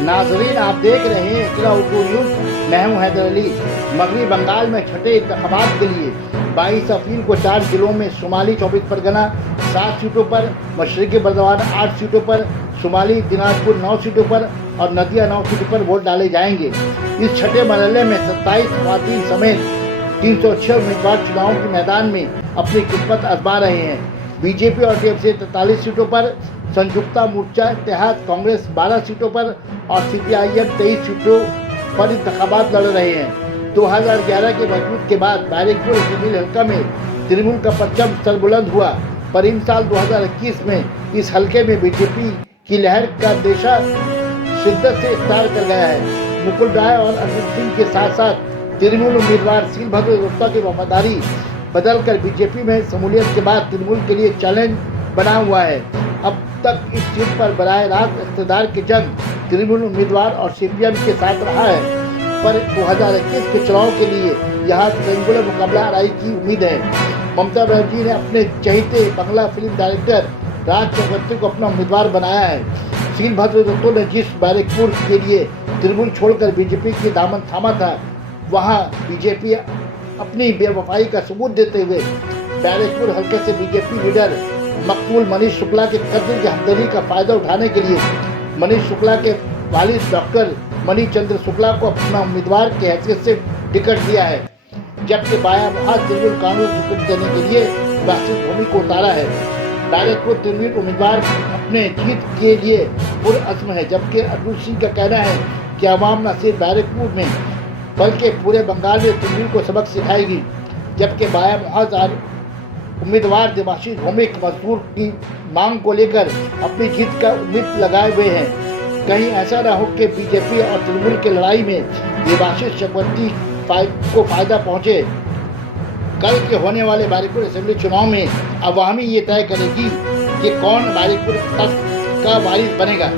नाजरीन, आप देख रहे हैं इकरा उर्दू न्यूज़। मैं हूं हैदर अली। मगरबी बंगाल में छठे इंतखाबात के लिए 22 अप्रैल को 4 जिलों में शुमाली 24 परगना 7 सीटों पर, मशरक़ी बर्दवान 8 सीटों पर, शुमाली दिनाजपुर 9 सीटों पर और नदिया 9 सीटों पर वोट डाले जाएंगे। इस छठे मरहले में 27 खवातीन समेत 306 उम्मीदवार चुनाव के मैदान में अपनी किस्मत आजमा रहे हैं। बीजेपी और टीएमसी 43 सीटों पर, संयुक्ता मोर्चा इत्तेहाद कांग्रेस 12 सीटों पर और सीपीआईएम 23 सीटों पर इंतखाबात लड़ रहे हैं। 2011 के मजबूत के बाद बैरकपुर असेंबली हल्का में तृणमूल का परचम सरबुलंद हुआ, पर इन साल 2021 में इस हल्के में बीजेपी की लहर का देशा शिद्दत से इफ्तार कर गया है। मुकुल राय और अरविंद सिंह के साथ साथ तृणमूल उम्मीदवार शीलभद्र दत्ता की वफादारी बदलकर बीजेपी में शमूलियत के बाद तृणमूल के लिए चैलेंज बना हुआ है। अब तक इस सीट पर बराह रास्त इक़्तिदार की जंग तृणमूल उम्मीदवार और सीपीएम के साथ रहा है, पर 2021 के चुनाव के लिए यहाँ ट्रायंगुलर मुकाबला राय की उम्मीद है। ममता बनर्जी ने अपने चहेते बंगला फिल्म डायरेक्टर राज चक्रवर्ती को अपना उम्मीदवार बनाया है। शीलभद्र दत्ता ने जिस बैरकपुर के लिए तृणमूल छोड़कर बीजेपी की दामन थामा था, वहाँ बीजेपी अपनी बेवफाई का सबूत देते हुए बैरकपुर हल्के से बीजेपी लीडर मकबूल मनीष शुक्ला के कत्ल की हमदर्दी का फायदा उठाने के लिए मनीष शुक्ला के वालिद डॉक्टर मनीष चंद्र शुक्ला को अपना उम्मीदवार की हैसियत से टिकट दिया है, जबकि बायां हाथ तृणमूल कांग्रेस टिकट देने के लिए बातचीत भूमि को उतारा है। बैरकपुर तृणमूल उम्मीदवार अपने जीत के लिए पुरअज़्म है, जबकि अरविंद सिंह का कहना है कि आवाम न सिर्फ बैरकपुर में बल्कि पूरे बंगाल में तृणमूल को सबक सिखाएगी। जबकि बायां मुहाज उम्मीदवार देवाशीष भौमिक मजदूर की मांग को लेकर अपनी जीत का उम्मीद लगाए हुए हैं। कहीं ऐसा न हो कि बीजेपी और तृणमूल की लड़ाई में देवाशीष चक्रवर्ती को फायदा पहुंचे। कल के होने वाले बैरकपुर असेंबली चुनाव में अवामी ये तय करेगी कि कौन बैरकपुर तख्त का वारिस बनेगा।